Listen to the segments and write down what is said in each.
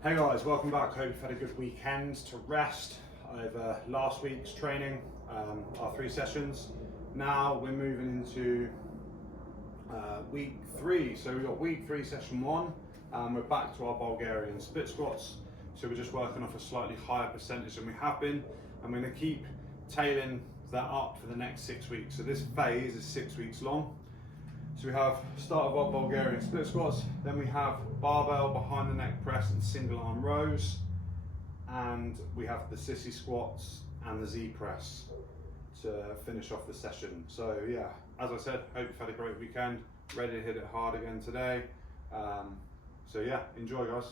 Hey guys, welcome back. Hope you've had a good weekend to rest over last week's training, our 3 sessions. Now we're moving into week 3. So we've got week 3, session 1. We're back to our Bulgarian split squats. So we're just working off a slightly higher percentage than we have been. I'm going to keep tailing that up for the next 6 weeks. So this phase is 6 weeks long. So we have start of our Bulgarian split squats, then we have barbell behind the neck press and single arm rows, and we have the sissy squats and the Z press to finish off the session. So yeah, as I said, hope you've had a great weekend, ready to hit it hard again today. So yeah, enjoy guys.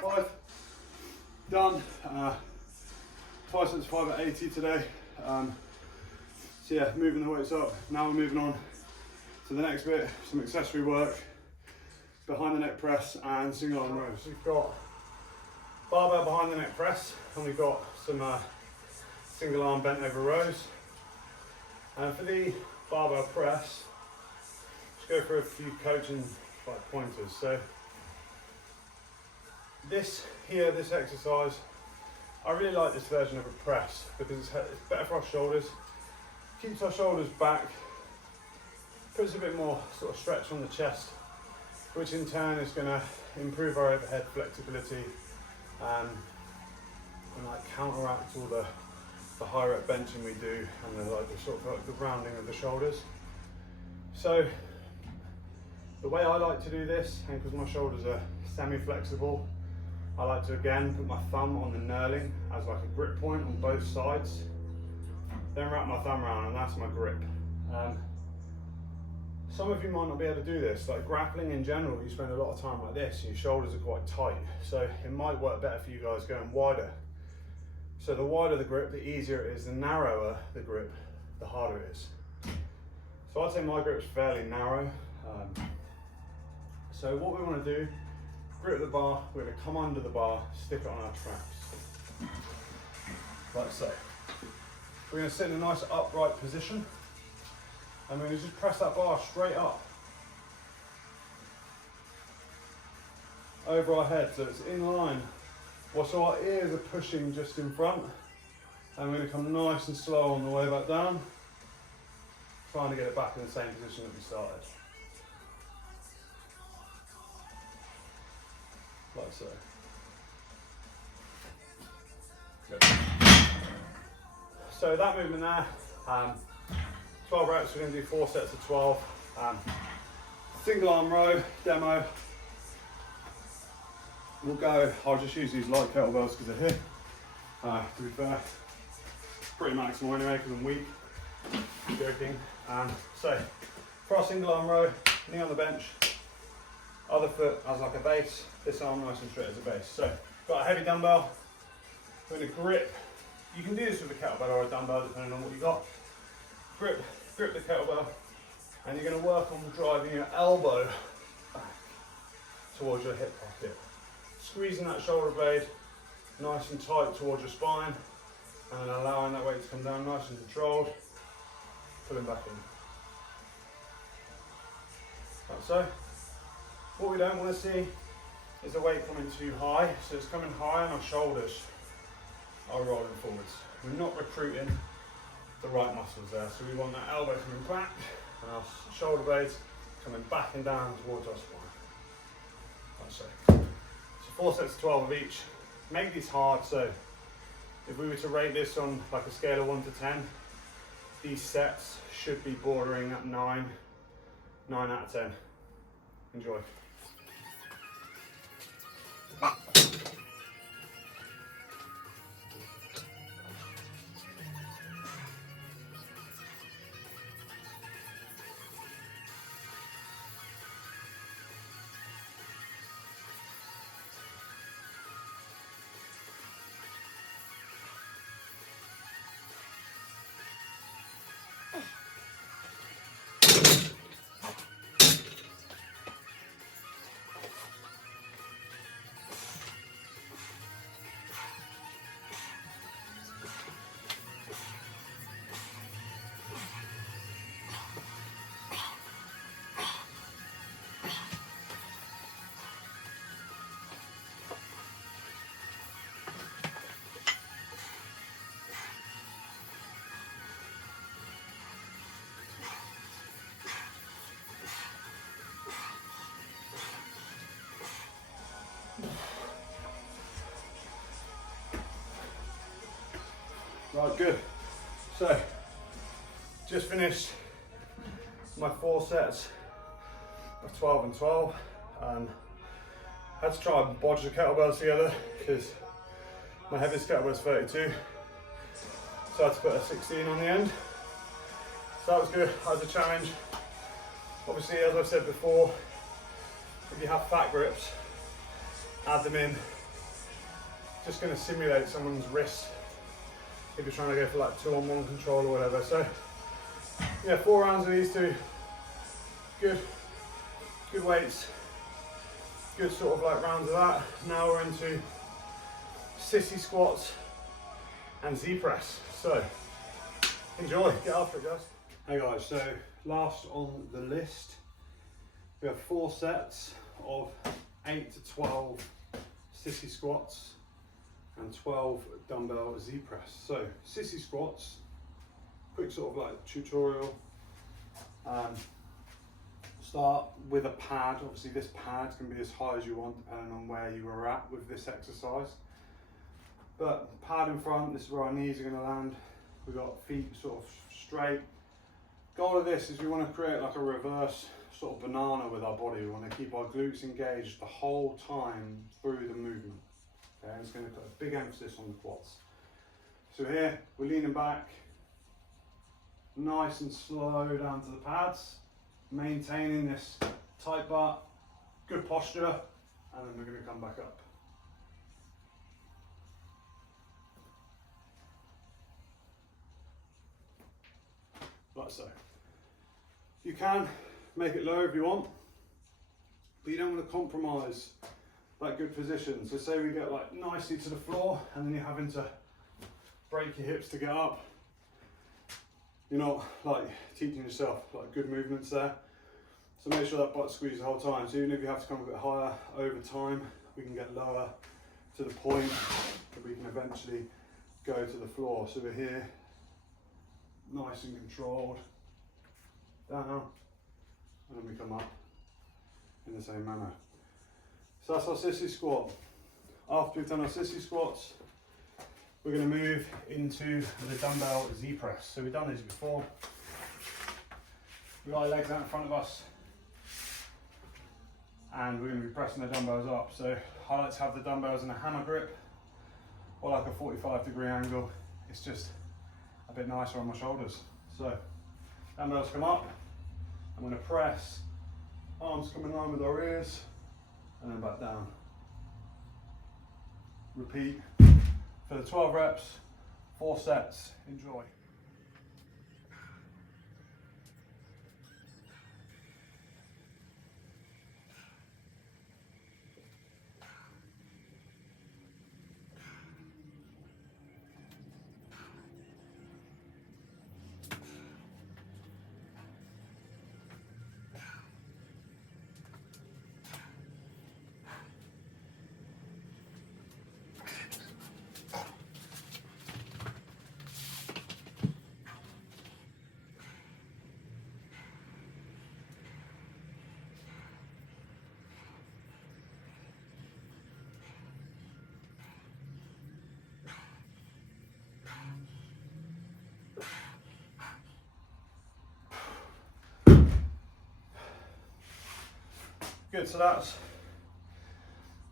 5, done. 5 sets of 5 at 80 today. So yeah, moving the weights up. Now we're moving on to the next bit, some accessory work, behind the neck press and single arm rows. We've got barbell behind the neck press, and we've got some single arm bent over rows. And for the barbell press, just go for a few coaching pointers. So this exercise, I really like this version of a press because it's better for our shoulders, keeps our shoulders back, puts a bit more sort of stretch on the chest, which in turn is going to improve our overhead flexibility and like counteract all the high rep benching we do and the rounding of the shoulders. So the way I like to do this, and because my shoulders are semi-flexible, I like to again put my thumb on the knurling as like a grip point on both sides, then wrap my thumb around and that's my grip. Some of you might not be able to do this, like grappling in general, you spend a lot of time like this and your shoulders are quite tight, so it might work better for you guys going wider. So the wider the grip, the easier it is, the narrower the grip, the harder it is. So I'd say my grip's fairly narrow. So what we want to do, grip the bar, we're going to come under the bar, stick it on our traps, like so. We're going to sit in a nice upright position, and we're going to just press that bar straight up over our head, so it's in line. Well, so our ears are pushing just in front, and we're going to come nice and slow on the way back down, trying to get it back in the same position that we started. Like so. Good. So that movement there, 12 reps, we're going to do 4 sets of 12. Single arm row demo. We'll go, I'll just use these light kettlebells because they're here. To be fair, pretty maximal anyway because I'm weak. I'm joking. So for our single arm row, knee on the bench, other foot as like a base, this arm nice and straight as a base. So, got a heavy dumbbell, we're going to grip, you can do this with a kettlebell or a dumbbell depending on what you got. Grip the kettlebell, and you're going to work on driving your elbow back towards your hip pocket. Squeezing that shoulder blade nice and tight towards your spine, and then allowing that weight to come down nice and controlled, pulling back in. Like so. What we don't want to see is the weight coming too high, so it's coming high and our shoulders are rolling forwards. We're not recruiting the right muscles there, so we want that elbow coming back and our shoulder blades coming back and down towards our spine. Like so. So 4 sets of 12 of each. Make these hard, so if we were to rate this on like a scale of 1 to 10, these sets should be bordering at 9 out of 10. Enjoy. Right, good. So, just finished my 4 sets of 12 and 12. Had to try and bodge the kettlebells together because my heaviest kettlebell is 32. So I had to put a 16 on the end. So that was good, that was a challenge. Obviously, as I've said before, if you have fat grips, add them in. Just going to simulate someone's wrist if you're trying to go for like 2-on-1 control or whatever. So yeah, 4 rounds of these two. Good weights. Good sort of like rounds of that. Now we're into sissy squats and Z press. So enjoy, get after it guys. Hey guys, so last on the list, we have 4 sets of 8 to 12 sissy squats and 12 dumbbell Z press. So sissy squats, quick sort of like tutorial. Start with a pad. Obviously this pad can be as high as you want depending on where you were at with this exercise. But pad in front, this is where our knees are going to land. We've got feet sort of straight. Goal of this is we want to create like a reverse sort of banana with our body. We want to keep our glutes engaged the whole time through the movement. Okay, and it's going to put a big emphasis on the quads. So here, we're leaning back, nice and slow down to the pads, maintaining this tight butt, good posture, and then we're going to come back up. Like so. You can make it lower if you want, but you don't want to compromise that good position. So say we get like nicely to the floor and then you're having to break your hips to get up. You're not like teaching yourself like good movements there. So make sure that butt squeezes the whole time. So even if you have to come a bit higher over time, we can get lower to the point that we can eventually go to the floor. So we're here, nice and controlled, down, and then we come up in the same manner. So that's our sissy squat. After we've done our sissy squats, we're going to move into the dumbbell Z press. So we've done these before. We've got our legs out in front of us, and we're going to be pressing the dumbbells up. So I like to have the dumbbells in a hammer grip or like a 45-degree angle. It's just a bit nicer on my shoulders. So dumbbells come up, I'm going to press, arms come in line with our ears, and then back down. Repeat for the 12 reps, 4 sets, enjoy. Good, so that's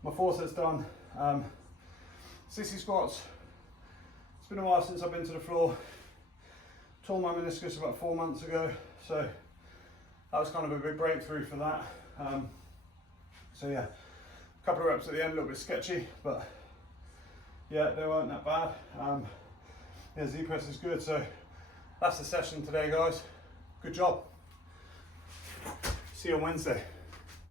my 4 sets done. Sissy squats. It's been a while since I've been to the floor. Tore my meniscus about 4 months ago, so that was kind of a big breakthrough for that. So yeah, a couple of reps at the end, a little bit sketchy, but yeah, they weren't that bad. Yeah, Z press is good, so that's the session today, guys. Good job. See you on Wednesday.